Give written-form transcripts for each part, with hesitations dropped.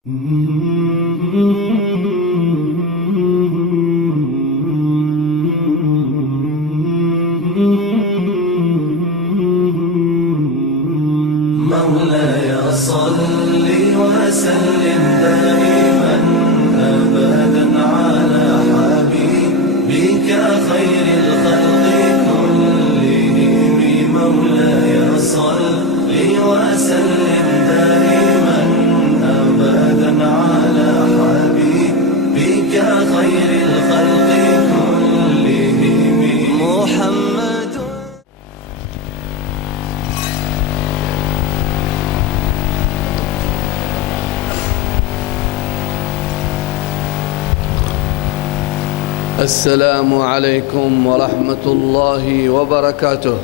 مولاي صل وسلم دائما أبدا على حبيبك خير الخلق كلهم. مولاي صل وسلم دائما أبدا على حبيبك خير الخلق كلهم محمد. السلام عليكم ورحمة الله وبركاته.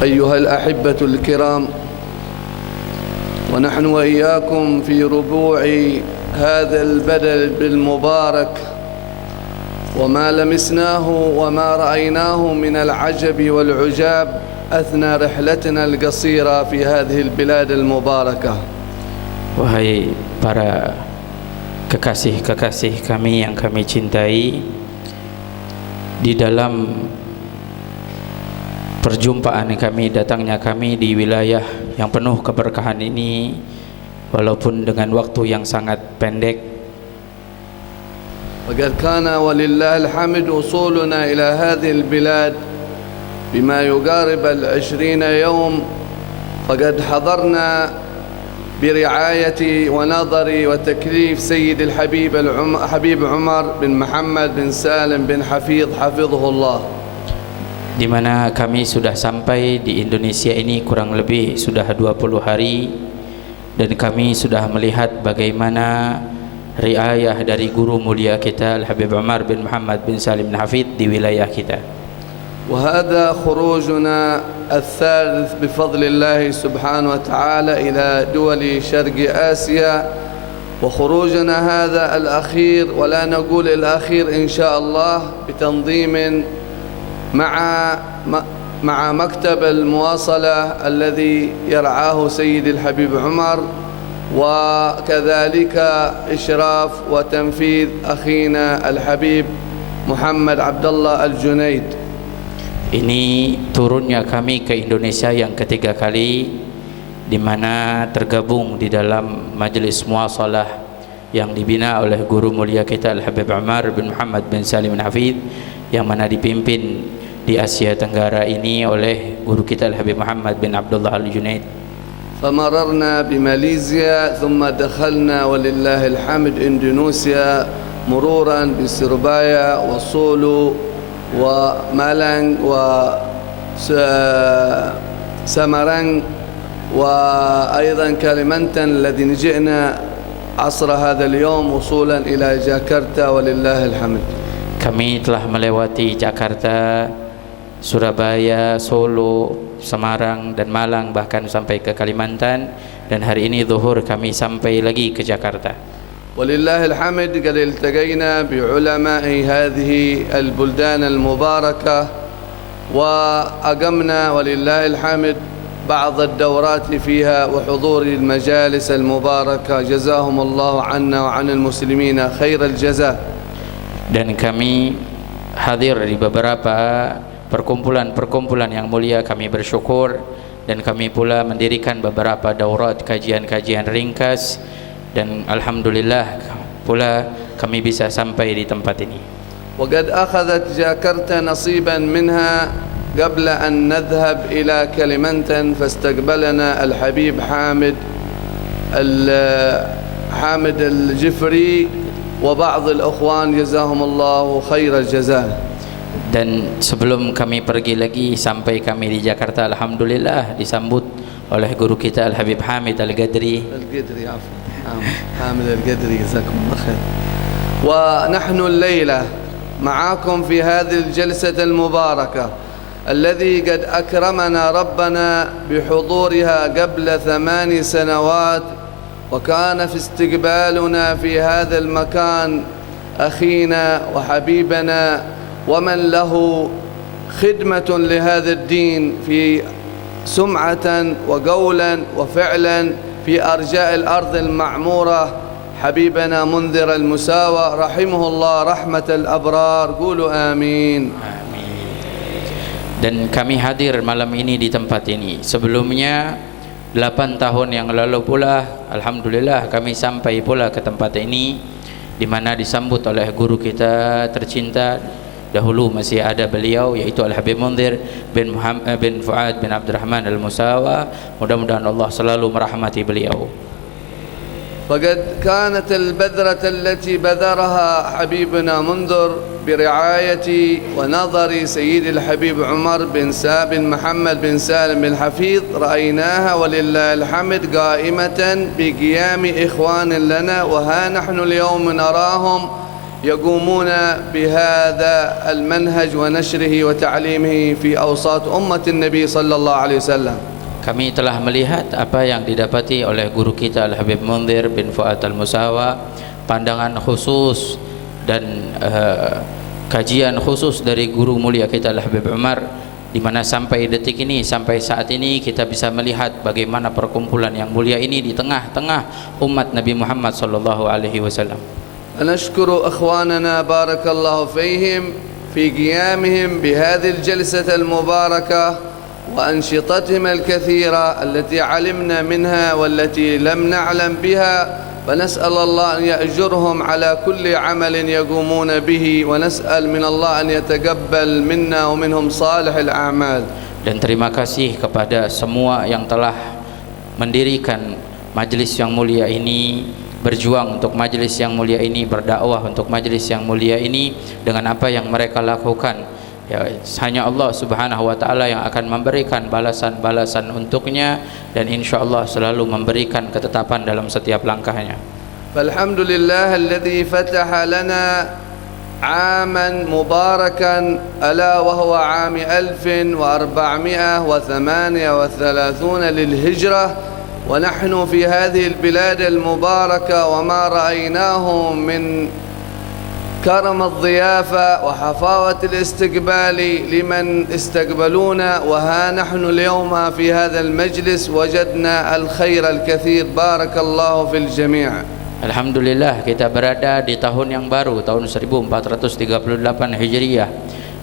أيها الأحبة الكرام، ونحن وإياكم في ربوع هذا البلد المبارك، وما لمسناه وما رأيناه من العجب والعجاب أثناء رحلتنا القصيرة في هذه البلاد المباركة. Wahai para kekasih-kekasih kami yang kami cintai, di dalam perjumpaan datangnya kami di wilayah yang penuh keberkahan ini, walaupun dengan waktu yang sangat pendek, وقد كان ولله الحمد وصولنا إلى هذه البلاد بما يقارب 20 يوم، فقد حضرنا برعاية ونظر وتكليف سيد الحبيب حبيب عمر بن محمد بن سالم بن حفيظ حفظه الله. di mana kami sudah sampai di Indonesia ini kurang lebih sudah 20 hari, dan kami sudah melihat bagaimana riayah dari guru mulia kita Al-Habib Umar bin Muhammad bin Salim bin Hafidh di wilayah kita. وهذا خروجنا الثالث بفضل الله سبحانه وتعالى إلى دول شرق آسيا، وخروجنا هذا الأخير، ولا نقول الأخير إن شاء الله، بتنظيم مع مكتب المواصلة الذي يرعاه سيد الحبيب عمر، وكذلك إشراف وتنفيذ أخينا الحبيب محمد عبد الله الجنيد. Ini turunnya kami ke Indonesia yang ketiga kali, di mana tergabung di dalam majelis muasalah yang dibina oleh guru mulia kita Al-Habib Umar bin Muhammad bin Salim bin Hafidh, yang mana dipimpin di Asia Tenggara ini oleh guru kita Al-Habib Muhammad bin Abdullah Al-Junaid. فمررنا بماليزيا ثم دخلنا ولله الحمد إندونيسيا، مرورا بسربايا وصولو ومالانج وسمرنج وأيضا كاليمنتن الذي جئنا عصر هذا اليوم وصولا إلى جاكرتا ولله الحمد. Kami telah melewati Jakarta, Surabaya, Solo, Semarang dan Malang, bahkan sampai ke Kalimantan, dan hari ini zuhur kami sampai lagi ke Jakarta. ولله الحمد قد التقينا بعلماء هذه البلدان المباركة، وأقمنا ولله الحمد بعض الدورات فيها وحضور المجالس المباركة، جزاهم الله عنا وعن المسلمين خير الجزاء. Dan kami hadir di beberapa perkumpulan-perkumpulan yang mulia, kami bersyukur, dan kami pula mendirikan beberapa daurat kajian-kajian ringkas, dan alhamdulillah pula kami bisa sampai di tempat ini. وقد أخذت جاكرتا نصيبا منها قبل أن نذهب إلى كليمنتن، فاستقبلنا الحبيب حامد الجفري وبعض الأخوان جزاهم الله خير الجزاء. Dan sebelum kami pergi lagi, sampai kami di Jakarta, alhamdulillah disambut oleh guru kita Al-Habib Hamid Al-Qadri. حامد القدري جزاكم الله خير. ونحن الليلة معاكم في هذه الجلسة المباركة الذي قد أكرمنا ربنا بحضورها قبل 8 سنوات، وكان في استقبالنا في هذا المكان أخينا وحبيبنا ومن له خدمة لهذا الدين في سمعة وقولا وفعلا في أرجاء الأرض المعمورة حبيبنا منذر المساوى رحمه الله رحمة الأبرار. قولوا آمين. Dan kami hadir malam ini di tempat ini. Sebelumnya 8 tahun yang lalu pula, alhamdulillah kami sampai pula ke tempat ini, di mana disambut oleh guru kita tercinta. Dahulu masih ada beliau, yaitu Al-Habib Munzir bin Fuad bin Abdurrahman Al-Musawa. Mudah-mudahan Allah selalu merahmati beliau. فقد كانت البذرة التي بذرها حبيبنا منذر برعاية ونظر سيد الحبيب عمر بن محمد بن سالم بن حفيظ رأيناها ولله الحمد قائمة بقيام إخوان لنا، وها نحن اليوم نراهم يقومون بهذا المنهج ونشره وتعليمه في أوساط أمة النبي صلى الله عليه وسلم. Kami telah melihat apa yang didapati oleh guru kita Al-Habib Munzir bin Fuad Al-Musawa, pandangan khusus dan kajian khusus dari guru mulia kita Al-Habib Umar, di mana sampai detik ini, sampai saat ini kita bisa melihat bagaimana perkumpulan yang mulia ini di tengah-tengah umat Nabi Muhammad sallallahu alaihi wasallam. نشكر إخواننا بارك الله فيهم في قيامهم بهذه الجلسة المباركة وأنشطتهم الكثيرة التي علمنا منها والتي لم نعلم بها، فنسأل الله أن يأجرهم على كل عمل يقومون به، ونسأل من الله أن يتقبل منا ومنهم صالح الأعمال. Dan terima kasih kepada semua yang telah mendirikan majlis yang mulia ini, berjuang untuk majlis yang mulia ini, berdakwah untuk majlis yang mulia ini dengan apa yang mereka lakukan. Ya, hanya Allah Subhanahu wa taala yang akan memberikan balasan-balasan untuknya, dan insyaallah selalu memberikan ketetapan dalam setiap langkahnya. Alhamdulillah alladzi fataha lana عاما مباركا ألا وهو عام 1438 للهجرة، ونحن في هذه البلاد المباركة وما رأيناه من كرم الضيافة وحفاوة الاستقبال لمن استقبلونا، وها نحن اليوم في هذا المجلس وجدنا الخير الكثير. بارك الله في الجميع. Alhamdulillah, kita berada di tahun yang baru, tahun 1438 Hijriah,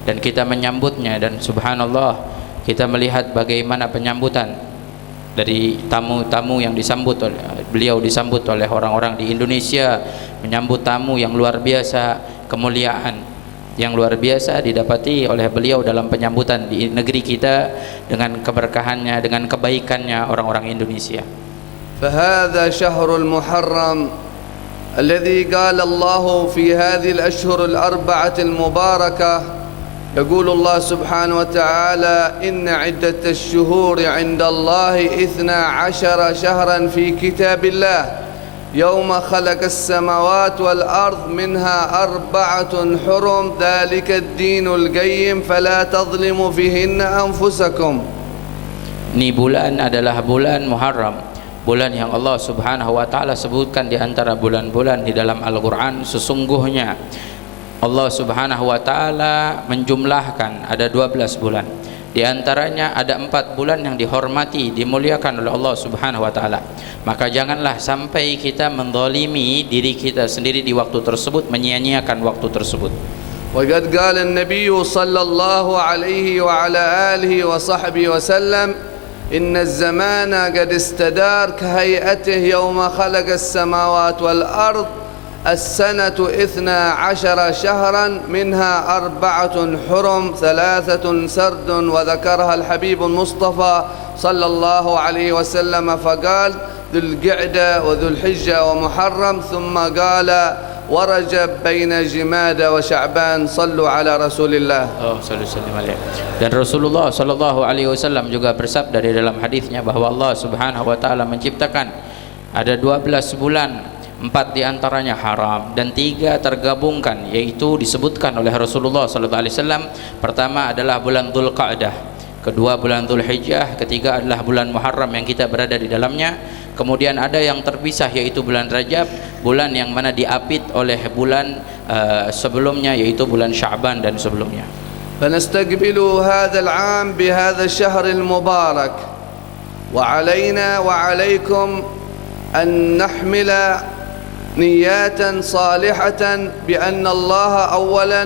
dan kita menyambutnya, dan subhanallah kita melihat bagaimana penyambutan dari tamu-tamu yang disambut oleh beliau, disambut oleh orang-orang di Indonesia, menyambut tamu yang luar biasa, kemuliaan yang luar biasa didapati oleh beliau dalam penyambutan di negeri kita dengan keberkahannya, dengan kebaikannya orang-orang Indonesia. فهذا شهر المحرم الذي قال الله في هذه الأشهر الأربعة المباركة، يقول الله سبحانه وتعالى إن عدة الشهور عند الله 12 شهرا في كتاب الله يوم خلق السماوات والأرض منها 4 حرم ذلك الدين القيم فلا تظلموا فيهن أنفسكم. Ini bulan adalah bulan Muharram, bulan yang Allah Subhanahu wa taala sebutkan di antara bulan-bulan di dalam Al-Qur'an. Sesungguhnya Allah Subhanahu wa taala menjumlahkan ada 12 bulan. Di antaranya ada 4 bulan yang dihormati, dimuliakan oleh Allah Subhanahu wa taala. Maka janganlah sampai kita menzalimi diri kita sendiri di waktu tersebut, menyia-nyiakan waktu tersebut. وقد قال النبي صلى الله عليه وعلى آله وصحبه وسلم إن الزمان قد استدار كهيئته يوم خلق السماوات والأرض السنة 12 شهرا منها 4 حرم 3 سرد، وذكرها الحبيب المصطفى صلى الله عليه وسلم فقال ذو القعدة وذو الحجة ومحرم، ثم قال ورجب بين جماد وشعبان. صلوا على رسول الله. Dan Rasulullah sallallahu alaihi wasallam juga bersabda di dalam hadisnya bahwa Allah Subhanahu wa taala menciptakan ada 12 bulan, 4 diantaranya haram dan 3 tergabungkan, yaitu disebutkan oleh Rasulullah sallallahu alaihi wasallam. Pertama adalah bulan Dzulqa'dah, kedua bulan Dzulhijjah, ketiga adalah bulan Muharram yang kita berada di dalamnya. Kemudian ada yang terpisah, yaitu bulan Rajab, bulan yang mana diapit oleh bulan sebelumnya, yaitu bulan Sya'ban dan sebelumnya. فنستقبل هذا العام بهذا الشهر المبارك، وعلينا وعليكم أن نحمل نيات صالحة بأن الله أولا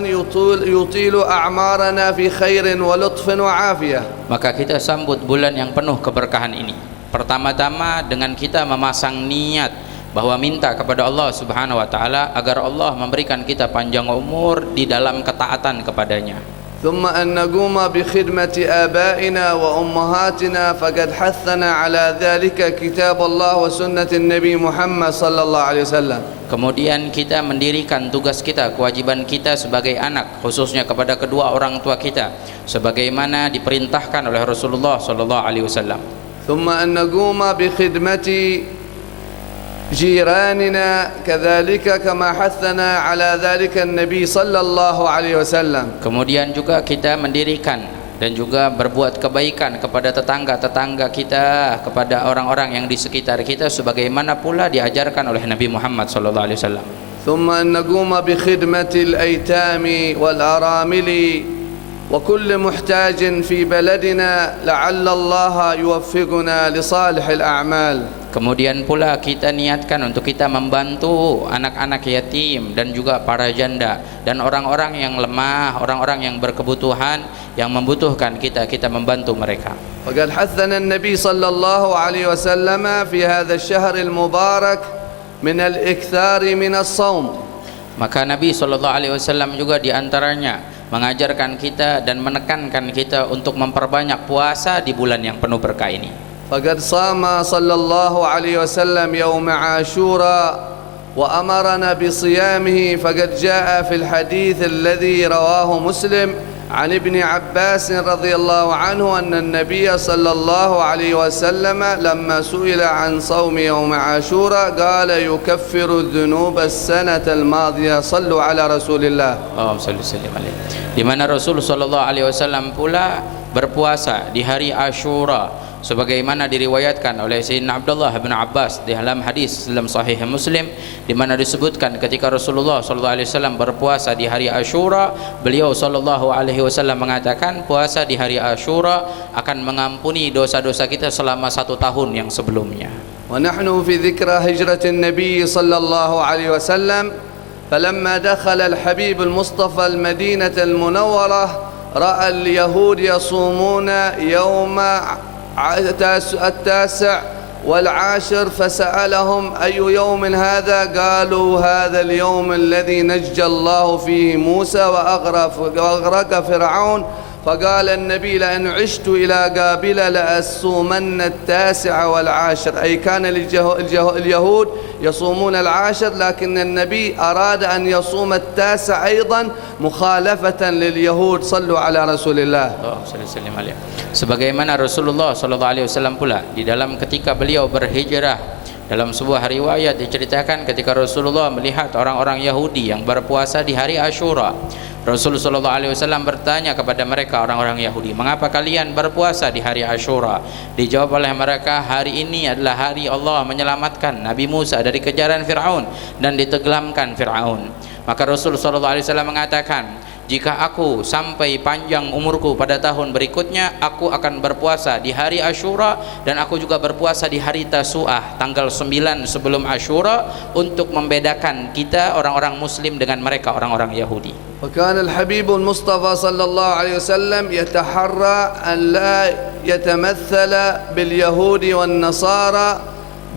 يطيل أعمارنا في خير ولطف وعافية. Maka kita sambut bulan yang penuh keberkahan ini. Pertama-tama dengan kita memasang niat bahwa minta kepada Allah Subhanahu wa taala agar Allah memberikan kita panjang umur di dalam ketaatan kepadanya. ثم أن نقوم بخدمة آبائنا وأمهاتنا فقد حثنا على ذلك كتاب الله وسنة النبي محمد صلى الله عليه وسلم. Kemudian kita mendirikan tugas kita, kewajiban kita sebagai anak, khususnya kepada kedua orang tua kita, sebagaimana diperintahkan oleh Rasulullah sallallahu alaihi wasallam. ثم أن نقوم بخدمة جيراننا كذلك كما حثنا على ذلك النبي صلى الله عليه وسلم. Kemudian juga kita mendirikan dan juga berbuat kebaikan kepada tetangga-tetangga kita, kepada orang-orang yang di sekitar kita, sebagaimana pula diajarkan oleh Nabi Muhammad sallallahu alaihi wasallam. ثم أن نقوم بخدمة الأيتام والأرامل وكل محتاج في بلدنا لعل الله يوفقنا لصالح الأعمال. Kemudian pula kita niatkan untuk kita membantu anak-anak yatim dan juga para janda dan orang-orang yang lemah, orang-orang yang berkebutuhan, yang membutuhkan kita membantu mereka. وقد حثنا النبي صلى الله عليه وسلم في هذا الشهر المبارك من الإكثار من الصوم. Maka Nabi sallallahu alaihi wasallam juga diantaranya mengajarkan kita dan menekankan kita untuk memperbanyak puasa di bulan yang penuh berkah ini. فقد صام صلى الله عليه وسلم يوم عاشوراء وأمرنا بصيامه، فقد جاء في الحديث الذي رواه مسلم عن ابن عباس رضي الله عنه أن النبي صلى الله عليه وسلم لما سئل عن صوم يوم عاشوراء قال يكفر الذنوب السنة الماضية. صلوا على رسول الله. Allahumma shalli sallim alaihi. Di mana Rasul sallallahu alaihi wasallam pula berpuasa di hari Asyura, sebagaimana diriwayatkan oleh Sayyidina Abdullah bin Abbas di dalam hadis dalam Sahih Muslim, di mana disebutkan ketika Rasulullah sallallahu alaihi wasallam berpuasa di hari Asyura, beliau sallallahu alaihi wasallam mengatakan puasa di hari Asyura akan mengampuni dosa-dosa kita selama 1 tahun yang sebelumnya. ونحن في ذكرى هجرة النبي صلى الله عليه وسلم، فلما دخل الحبيب المصطفى المدينة المنورة رأى اليهود يصومون يوم 9 والعاشر، فسألهم أي يوم هذا؟ قالوا هذا اليوم الذي نجى الله فيه موسى وأغرق فرعون. فقال النبي لئن عشت إلى قابل لأصومن 9 والعاشر، أي كان اليهود يصومون العاشر، لكن النبي أراد أن يصوم 9 أيضا مخالفة لليهود. صلوا على رسول الله. Sebagaimana Rasulullah sallallahu alaihi wasallam pula di dalam ketika beliau berhijrah, dalam sebuah riwayat diceritakan ketika Rasulullah melihat orang-orang Yahudi yang berpuasa di hari Asyura, Rasulullah sallallahu alaihi wasallam bertanya kepada mereka orang-orang Yahudi, "Mengapa kalian berpuasa di hari Asyura?" Dijawab oleh mereka, "Hari ini adalah hari Allah menyelamatkan Nabi Musa dari kejaran Firaun dan ditenggelamkan Firaun." Maka Rasulullah sallallahu alaihi wasallam mengatakan, "Jika aku sampai panjang umurku pada tahun berikutnya, aku akan berpuasa di hari Asyura dan aku juga berpuasa di hari Tasu'ah, tanggal 9 sebelum Asyura, untuk membedakan kita orang-orang Muslim dengan mereka orang-orang Yahudi." وكان الحبيب المصطفى صلى الله عليه وسلم يتحرى أن لا يتمثل باليهود والنصارى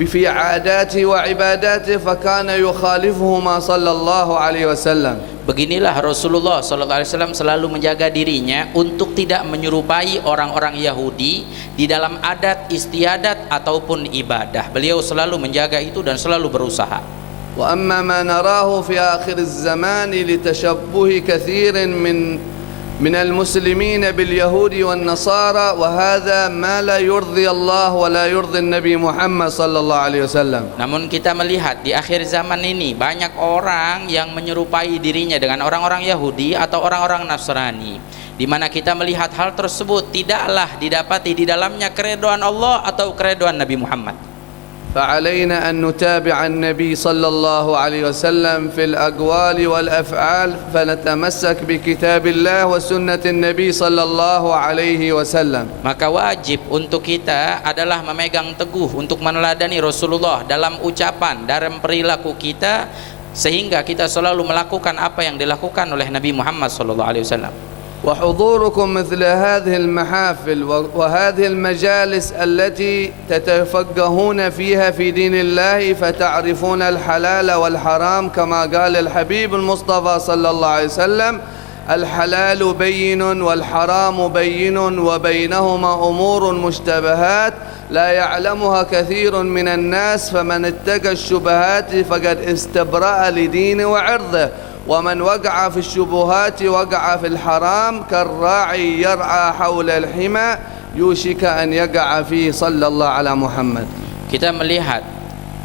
في عاداته وعباداته، فكان يخالفهما صلى الله عليه وسلم. Beginilah Rasulullah SAW selalu menjaga dirinya untuk tidak menyerupai orang-orang Yahudi di dalam adat istiadat ataupun ibadah. Beliau selalu menjaga itu dan selalu berusaha. وأما ما نراه في آخر الزمان لتشبه كثير من المسلمين باليهود والنصارى، وهذا ما لا يرضي الله ولا يرضي النبي محمد صلى الله عليه وسلم. Namun kita melihat di akhir zaman ini banyak orang yang menyerupai dirinya dengan orang-orang Yahudi atau orang-orang Nasrani, di mana kita melihat hal tersebut tidaklah didapati di dalamnya keridhaan Allah atau keridhaan Nabi Muhammad. فعلينا أن نتابع النبي صلى الله عليه وسلم في الأقوال والأفعال فنتمسك بكتاب الله وسنة النبي صلى الله عليه وسلم. Maka wajib untuk kita adalah memegang teguh untuk meneladani Rasulullah dalam ucapan, dalam perilaku kita, sehingga kita selalu melakukan apa yang dilakukan oleh Nabi Muhammad sallallahu alaihi wasallam. وحضوركم مثل هذه المحافل وهذه المجالس التي تتفقهون فيها في دين الله فتعرفون الحلال والحرام كما قال الحبيب المصطفى صلى الله عليه وسلم الحلال بين والحرام بين وبينهما أمور مشتبهات لا يعلمها كثير من الناس فمن اتقى الشبهات فقد استبرأ لدينه وعرضه ومن وقع في الشبهات وقع في الحرام كالراعي يرعى حول الحمى يوشك أن يقع فيه صلى الله على محمد. Kita melihat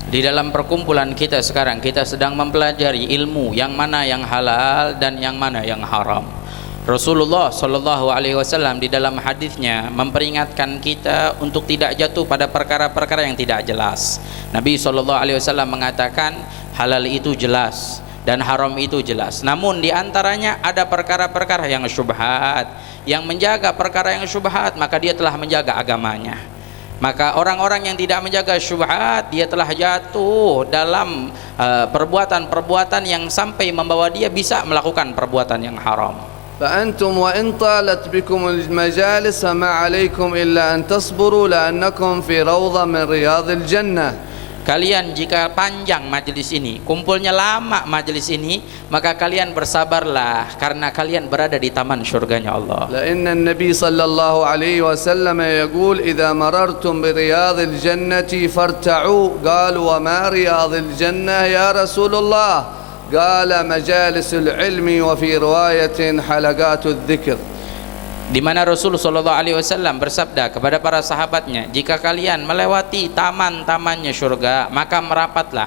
di dalam perkumpulan kita sekarang, kita sedang mempelajari ilmu yang mana yang halal dan yang mana yang haram. Rasulullah sallallahu alaihi wasallam di dalam hadisnya memperingatkan kita untuk tidak jatuh pada perkara-perkara yang tidak jelas. Nabi sallallahu alaihi wasallam mengatakan halal itu jelas dan haram itu jelas. Namun di antaranya ada perkara-perkara yang syubhat. Yang menjaga perkara yang syubhat, maka dia telah menjaga agamanya. Maka orang-orang yang tidak menjaga syubhat, dia telah jatuh dalam perbuatan-perbuatan yang sampai membawa dia bisa melakukan perbuatan yang haram. فأنتم وإن طالت بكم المجالس فما عليكم إلا أن تصبروا لأنكم في روضة من رياض الجنة. Kalian jika panjang majelis ini, kumpulnya lama majelis ini, maka kalian bersabarlah karena kalian berada di taman surganya Allah. لأن النبي صلى الله عليه وسلم يقول إذا مررتم برياض الجنة فارتعوا. قالوا وما رياض الجنة يا رسول الله؟ قال مجالس العلم وفي رواية حلقات الذكر. Di mana Rasulullah sallallahu alaihi wasallam bersabda kepada para sahabatnya, jika kalian melewati taman-tamannya surga, maka merapatlah,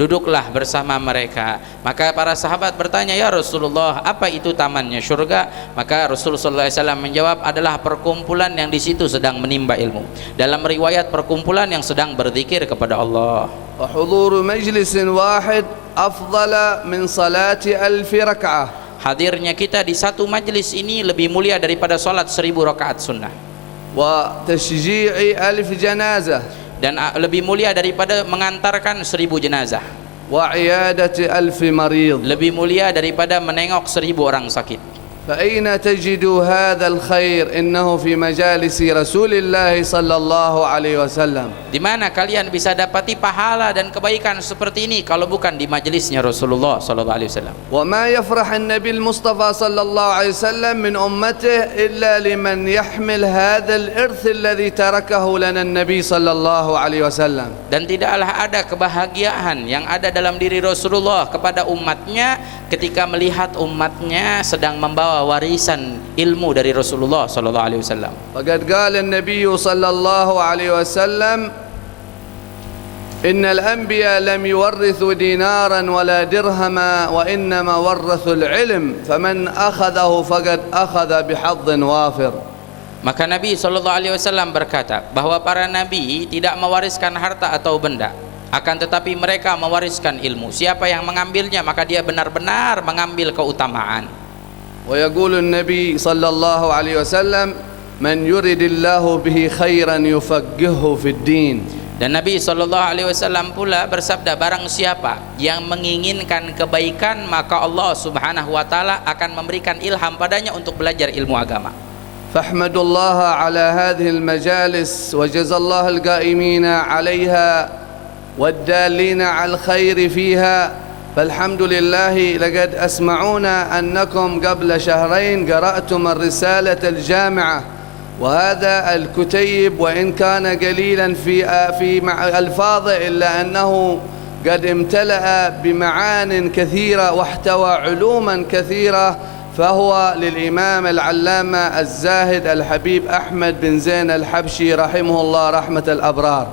duduklah bersama mereka. Maka para sahabat bertanya, ya Rasulullah, apa itu tamannya surga? Maka Rasulullah sallallahu alaihi wasallam menjawab, adalah perkumpulan yang di situ sedang menimba ilmu. Dalam riwayat, perkumpulan yang sedang berzikir kepada Allah. وحضور مجلس واحد أفضل من صلاة 1000 ركعة. Hadirnya kita di satu majlis ini lebih mulia daripada salat 1000 rakaat sunnah. وتشجيع 1000 جنازة. Dan lebih mulia daripada mengantarkan 1000 jenazah. وعيادة 1000 مريض. Lebih mulia daripada menengok 1000 orang sakit. فأين تجد هذا الخير؟ إنه في مجالس رسول الله صلى الله عليه وسلم. Di mana kalian bisa dapati pahala dan kebaikan seperti ini kalau bukan di majelisnya Rasulullah sallallahu alaihi wasallam. وما يفرح النبي المصطفى صلى الله عليه وسلم من أمته إلا لمن يحمل هذا الإرث الذي تركه لنا النبي صلى الله عليه وسلم. Dan tidaklah ada kebahagiaan yang ada dalam diri Rasulullah kepada umatnya ketika melihat umatnya sedang membawa warisan ilmu dari Rasulullah sallallahu alaihi wasallam. فقد قال النبي صلى الله عليه وسلم إن الأنبياء لم يورثوا دينارا ولا درهما وإنما ورثوا العلم فمن أخذه فقد أخذ بحظ وافر. Maka Nabi sallallahu alaihi wasallam berkata bahwa para nabi tidak mewariskan harta atau benda, akan tetapi mereka mewariskan ilmu. Siapa yang mengambilnya maka dia benar-benar mengambil keutamaan. ويقول النبي صلى الله عليه وسلم من يرد الله به خيرا يفقهه في الدين. Dan Nabi sallallahu alaihi wasallam pula bersabda, barang siapa yang menginginkan kebaikan maka Allah Subhanahu wa taala akan memberikan ilham padanya untuk belajar ilmu agama. فاحمد الله على هذه المجالس وجزا الله القائمين عليها والدالين على الخير فيها. فالحمد لله لقد أسمعونا أنكم قبل شهرين قرأتم الرسالة الجامعة وهذا الكتيب وإن كان قليلا في ألفاظه إلا أنه قد امتلأ بمعان كثيرة واحتوى علوما كثيرة فهو للإمام العلامة الزاهد الحبيب أحمد بن زين الحبشي رحمه الله رحمة الأبرار.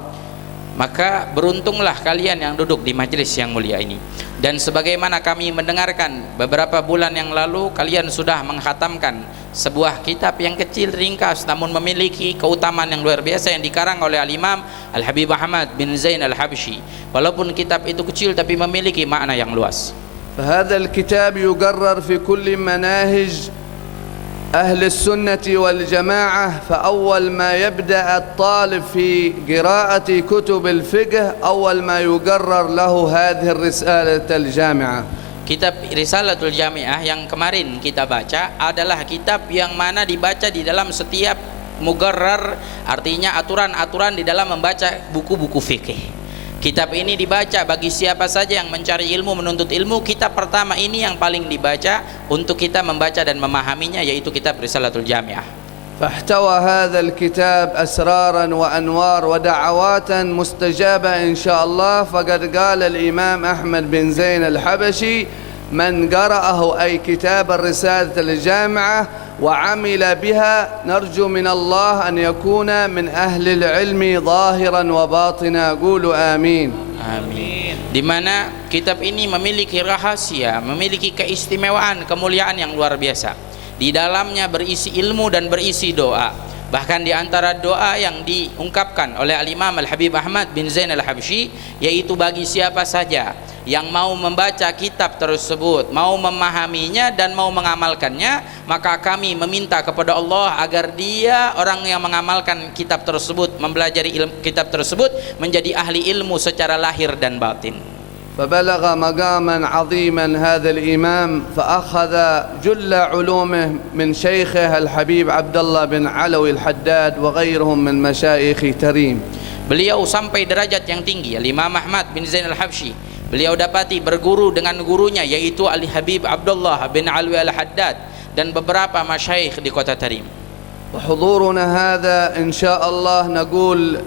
Maka beruntunglah kalian yang duduk di majelis yang mulia ini. Dan sebagaimana kami mendengarkan beberapa bulan yang lalu, kalian sudah menghatamkan sebuah kitab yang kecil ringkas namun memiliki keutamaan yang luar biasa yang dikarang oleh Al-Imam Al-Habib Ahmad bin Zain Al-Habshi. Walaupun kitab itu kecil tapi memiliki makna yang luas. فهذا الكتاب يقرر في كل مناهج أهل السنة والجماعة. فأول ما يبدأ الطالب في قراءة كتب الفقه أول ما يقرر له هذه الرسالة الجامعة. Kitab Risalatul Jami'ah yang kemarin kita baca adalah kitab yang mana dibaca di dalam setiap mugarrar, artinya aturan-aturan di dalam membaca buku-buku fikih. Kitab ini dibaca bagi siapa saja yang mencari ilmu, menuntut ilmu. Kitab pertama ini yang paling dibaca untuk kita membaca dan memahaminya, yaitu kitab Risalatul Jami'ah. فاحتوى هذا الكتاب أسرارا وأنوار ودعوات مستجابة إن شاء الله. فقد قال الإمام أحمد بن زين الحبشي: من قرأه أي كتاب الرسالة الجامعة وعمل بها نرجو من الله أن يكون من أهل العلم ظاهرا وباطنا. قولوا آمين. Amin. Di mana kitab ini memiliki rahasia, memiliki keistimewaan, kemuliaan yang luar biasa. Di dalamnya berisi ilmu dan berisi doa. Bahkan di antara doa yang diungkapkan oleh Al-Imam Al-Habib Ahmad bin Zain Al-Habshi, yaitu bagi siapa saja yang mau membaca kitab tersebut, mau memahaminya dan mau mengamalkannya, maka kami meminta kepada Allah agar dia, orang yang mengamalkan kitab tersebut, mempelajari kitab tersebut, menjadi ahli ilmu secara lahir dan batin. فبلغ مقاما عظيما هذا الإمام فأخذ جل علومه من شيخه الحبيب عبد الله بن علوي الحداد وغيرهم من مشايخ تريم. Beliau sampai derajat yang tinggi, Al-Imam Ahmad bin Zain Al-Habshi. Beliau dapati berguru dengan gurunya, yaitu Al-Habib Abdullah bin Alwi Al-Haddad dan beberapa masyaikh di kota Tarim. وحضورنا هذا إن شاء الله نقول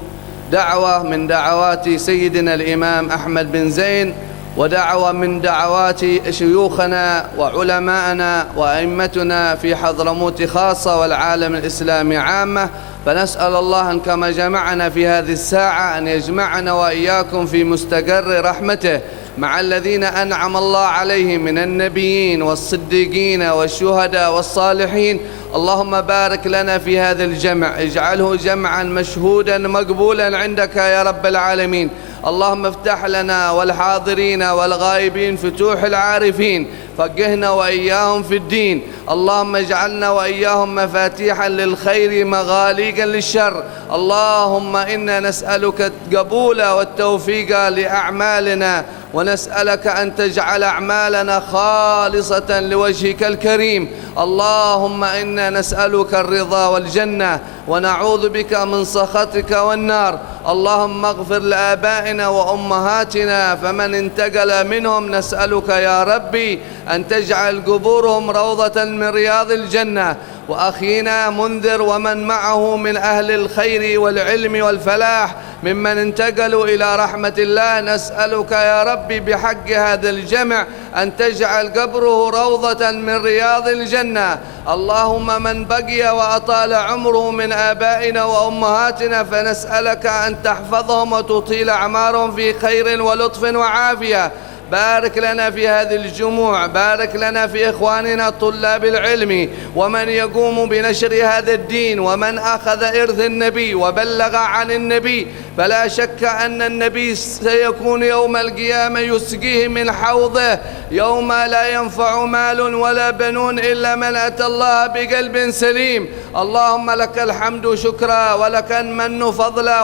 دعوة من دعوات سيدنا الإمام أحمد بن زين، ودعوة من دعوات شيوخنا وعلماءنا وأئمتنا في حضرموت خاصة والعالم الإسلامي عامة. فنسأل الله أن كما جمعنا في هذه الساعة أن يجمعنا وإياكم في مستقر رحمته مع الذين أنعم الله عليهم من النبيين والصديقين والشهداء والصالحين. اللهم بارك لنا في هذا الجمع، اجعله جمعا مشهودا مقبولا عندك يا رب العالمين. اللهم افتح لنا والحاضرين والغائبين فتوح العارفين، فقهنا وإياهم في الدين. اللهم اجعلنا وإياهم مفاتيحا للخير مغاليقا للشر. اللهم إنا نسألك القبول والتوفيق لأعمالنا، ونسألك أن تجعل أعمالنا خالصة لوجهك الكريم. اللهم إنا نسألك الرضا والجنة ونعوذ بك من سخطك والنار. اللهم اغفر لآبائنا وأمهاتنا فمن انتقل منهم، نسألك يا ربي أن تجعل قبورهم روضة من رياض الجنة. وأخينا منذر ومن معه من أهل الخير والعلم والفلاح ممن انتقلوا إلى رحمة الله، نسألك يا ربي بحق هذا الجمع أن تجعل قبره روضة من رياض الجنة. اللهم من بقي وأطال عمره من آبائنا وأمهاتنا فنسألك أن تحفظهم وتطيل أعمارهم في خير ولطف وعافية. بارك لنا في هذه الجموع، بارك لنا في إخواننا طلاب العلم ومن يقوم بنشر هذا الدين ومن أخذ إرث النبي وبلغ عن النبي. فلا شك أن النبي سيكون يوم القيامة يسقيه من حوضه يوم لا ينفع مال ولا بنون إلا من أتى الله بقلب سليم. اللهم لك الحمد شكرا ولك المن فضلا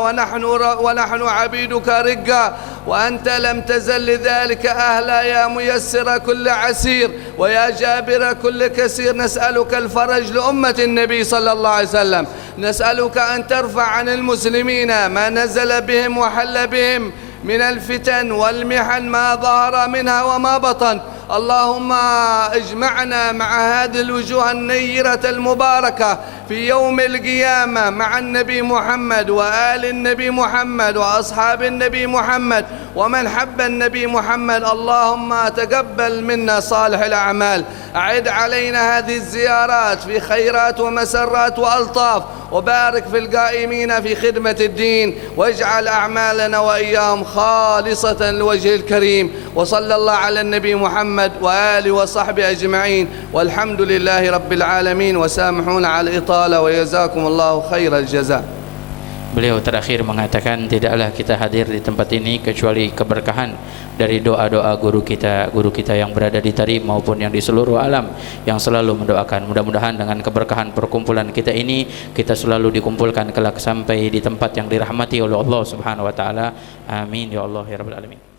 ونحن عبيدك رقا، وأنت لم تزل لذلك أهلا يا ميسر كل عسير ويا جابر كل كسير. نسألك الفرج لأمة النبي صلى الله عليه وسلم، نسألك أن ترفع عن المسلمين ما نزل بهم وحل بهم من الفتن والمحن ما ظهر منها وما بطن. اللهم اجمعنا مع هذه الوجوه النيرة المباركة في يوم القيامة مع النبي محمد وآل النبي محمد وأصحاب النبي محمد ومن حب النبي محمد. اللهم تقبل منا صالح الأعمال. أعد علينا هذه الزيارات في خيرات ومسرات وألطاف، وبارك في القائمين في خدمة الدين، واجعل أعمالنا وإياهم خالصة لوجه الكريم. وصلى الله على النبي محمد وآله وصحبه أجمعين، والحمد لله رب العالمين. وسامحونا على الإطالة وجزاكم الله خير الجزاء. Beliau terakhir mengatakan, tidaklah kita hadir di tempat ini kecuali keberkahan dari doa-doa guru kita yang berada di Tarim maupun yang di seluruh alam, yang selalu mendoakan. Mudah-mudahan dengan keberkahan perkumpulan kita ini, kita selalu dikumpulkan kelak sampai di tempat yang dirahmati oleh Allah Subhanahu wa taala. Amin ya Allah ya rabbal alamin.